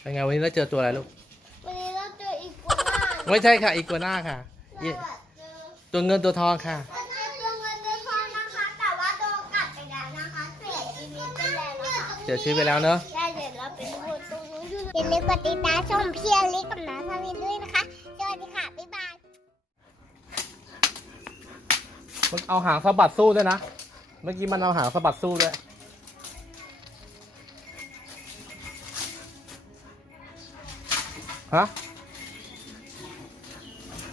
เป็นไงวันนี้เราเจอตัวอะไรลูก วันนี้เราเจออีกวน่าไม่ใช่ค่ะอีกัวน่าค่ะอีเราอะเจอตัวเงินตัวทองค่ะ เราเจอตัวเงินตัวทองนะคะ แต่ว่าโดนกัดไปแล้วนะคะเสียชีวิตไปแล้วนะคะเสียชีวิตไปแล้วเนอะ ได้เดี๋ยวเราเป็นคนตรงนู้นอยู่อย่าลืมกดติดตามช่องเพียรลิกับน้าทวินด้วยนะคะ สวัสดีค่ะ บ๊ายบาย มันเอาหางสะบัดสู้ด้วยนะ เมื่อกี้มันเอาหางสะบัดสู้ด้วย ฮะ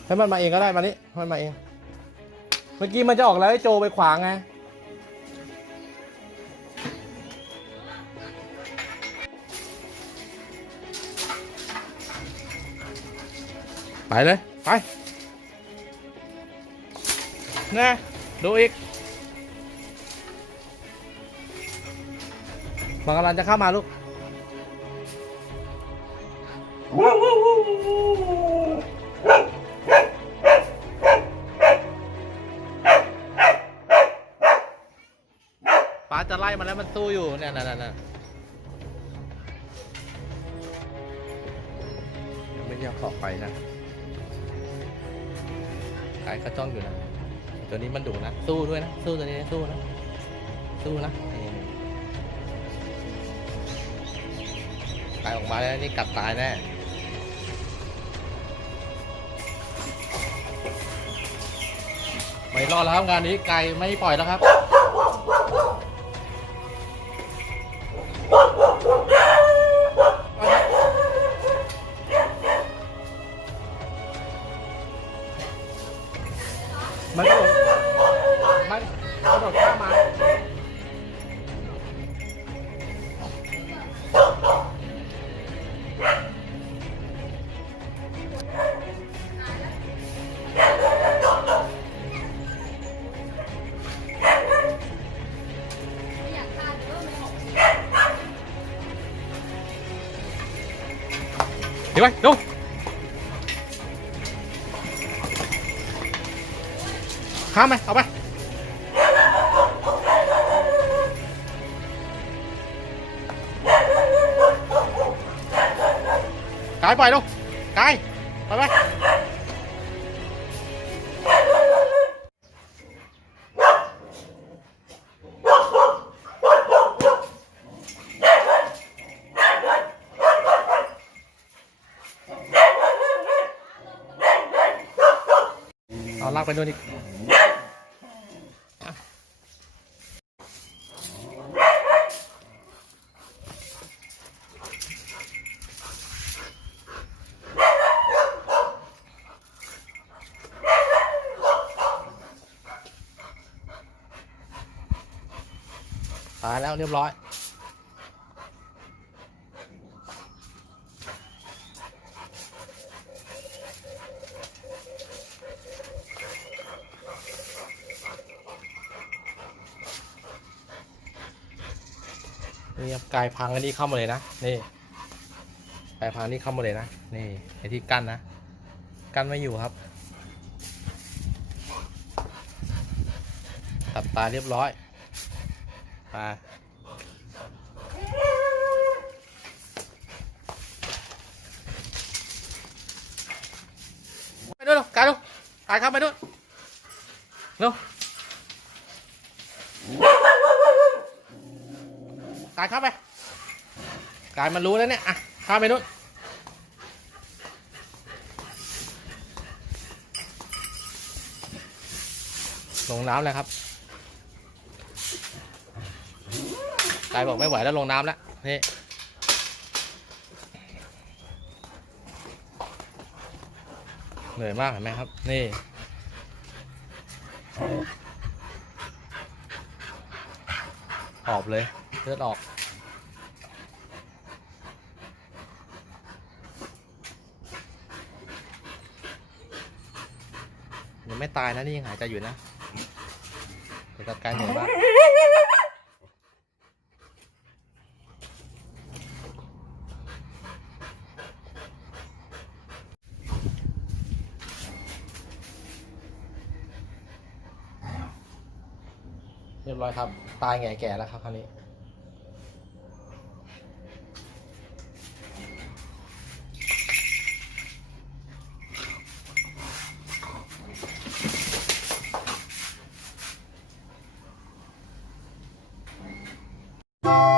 ให้มันมาเองก็ได้มานี่มันมาเอง เมื่อกี้มันจะออกแล้วให้โจไปขวางไงไปเลย ไปนะดูอีกมันกำลังจะเข้ามาลูก จะไล่มาแล้วมันสู้อยู่เนี่ยนั่นนั่นยังไม่ยอมออกไปนะกายก็จ้องอยู่นะ ตัวนี้มันดุนะ สู้ด้วยนะ สู้ตัวนี้สู้นะ สู้นะนี่ตายออกมาแล้วนี่กัดตายแน่ไม่รอดแล้วครับงานนี้ไก่ไม่ปล่อยแล้วครับ เดี๋ยวไปดูข้ามไปเเอาลากไปนู่นอีกตายแล้วเรียบร้อย นี่ครับกายพังอันนี้เข้ามาเลยนะนี่กายพังนี่เข้ามาเลยนะนี่ไอที่กั้นนะกั้นไม่อยู่ครับ ตัดตาเรียบร้อยไปไปด้วยลูกกายลูกกายเข้าไปด้วยเร็วกายเข้าไป กายมันรู้แล้วเนี่ย อะข้าไปนู่นลงน้ำเลยครับกายบอกไม่ไหวแล้วลงน้ำแล้วนี่เหนื่อยมากเห็นไหมครับ นี่ ออกเลยเลือดออก ยังไม่ตายนะนี่ยังหายใจอยู่นะแต่กับการเหนื่อยมากเรียบร้อยครับ ตายแง่แก่แล้วครับคราวนี้ Bye.